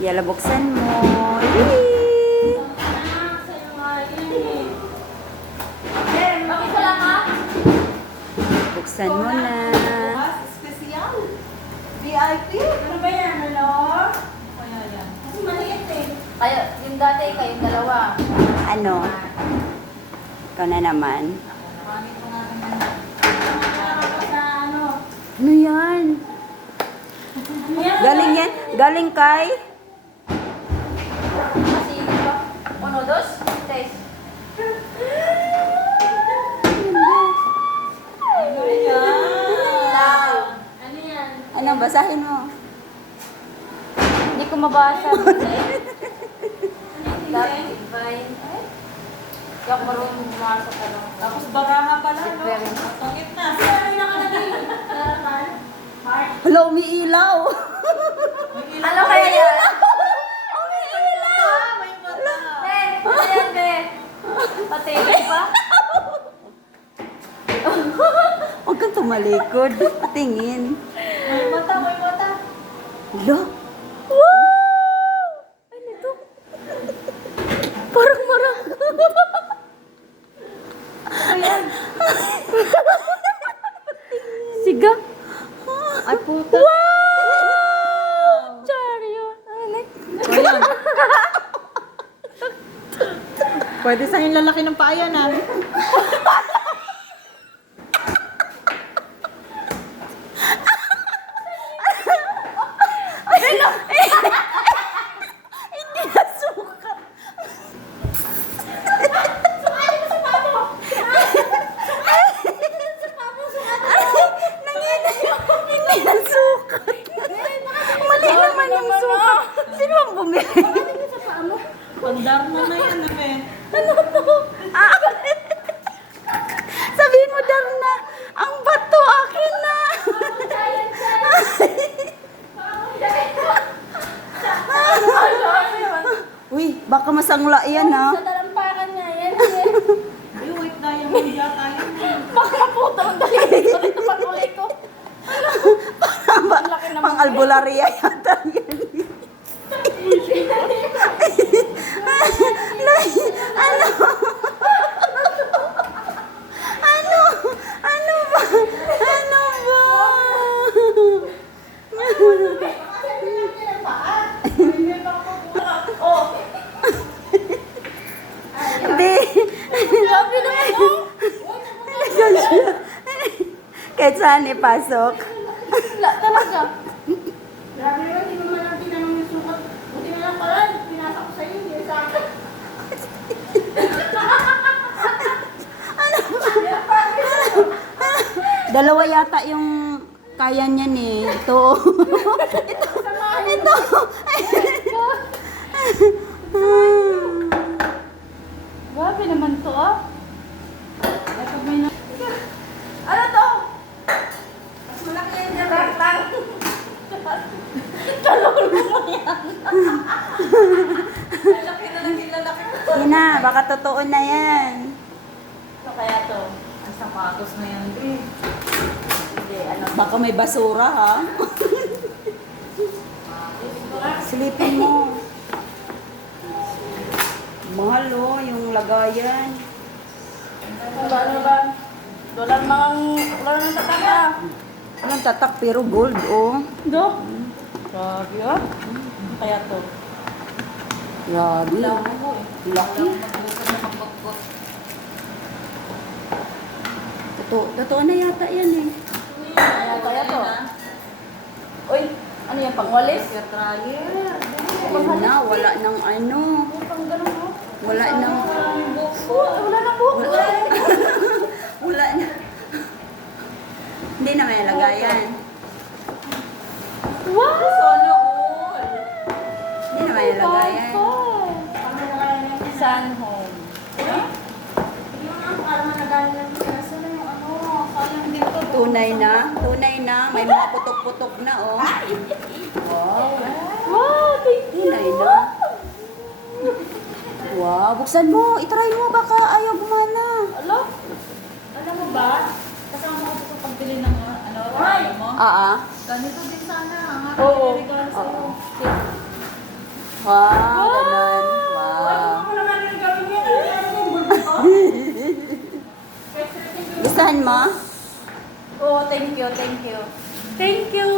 Yala, buksan mo. Yee! Buksan mo na. Special. VIP. Ano ba yan? Ano? Kaya yan. Kasi maliit eh. Kayo, yung dati, kayong dalawa. Ano? Ikaw na naman. Marami ko nga rin yan. Nakakapag sa ano? Ano yan? Ano yan? Galing yan? Galing kay? Kasi, di ba? Uno, dos, tres. Ano yan? Love. Ano yan? Ano? Basahin mo. Hindi ko mabasa. Love, divine. Ay. Hindi ako marunong bumasa sa ano. Tapos baraha pala, no? Very. Tungit na. Ano yung nakalagay? Laman? Heart? Hala, umiilaw. Ano kaya yan? May mata. Be, ano yan, be? Patingin pa? Huwag kang tumalikod. Patingin. May mata, may mata. Hala. Wow! Ano ito? Parang marang. Siga. Ay, puta. Wow! Charyo. Ayan. Pwede sa yung lalaki ng paa yan, ah. Hindi na sukat. Hindi na sukat. Mali naman yung sukat. Sino ang bumili? Pandar na yan, eh. Ano to? Ah! Sabihin mo, Darna, ang bato akin na. Uy, baka masangla yan ha. Sa talampakan nga yan. Ay, wait na yung media tayo. Baka maputo ang daliri ko dito pag uli ko. Pang albularya yata yan. Ano? Ano? Ano ba? Ano ba? Hindi. Grabe naman, oh. Kahit saan ipasok. Wala talaga. Grabe naman, hindi mo man lang tinanong yung sukat. Buti na lang pala, pinasa ko sa'yo, hindi sa akin. Dalawa yata yung kaya niyan eh. Ito. Ito. Grabe naman to, ah. Ano to? Mas malaki yan dyan. Lang. Lalaki na lang yung lalaki. Ina, baka totoo na yan. Ano kaya to? Ang sapatos na yan, eh. Hindi, ano. Baka may basura ha. Silipin mo. Mahal oh, yung lagayan. Ano ba? Wala nang tatak, ah. Anong tatak pero gold oh. Do? Grabe, ah. Ano kaya to? Grabe. Laki mo, eh. Laki. Magbukas na magbagkot. Totoo na yata yan eh. Ano kaya to? Uy, ano yan, pangwalis? Katralier. Ayun na, wala nang ano. Pang ganun, oh. Wala nang... Wala nang buhok. Wala na. Hindi na may lagayan. Wow! Sana all. Hindi na may lagayan. Ano na kaya yan? Sun home. Yung ang parang nagaling lang sila. Saan yung ano? Sayang din to. Tunay na. Tunay na. May mga putok-putok na oh. Wow. Wow, thank you. Tunay na. Wow, buksan mo. Itry mo. Baka ayaw gumana. Alo? Alam mo ba? Kasama ko sa pagbili ng ano, Ay! mo. Ah. Ganito din sana ang Oo. aking regalo sa'yo. Wow, ganun. Ay, Wow. ako naman yung gawin niya. Ano yung bulbo ko? Gustuhan mo? Oo, thank you, thank you. Thank you.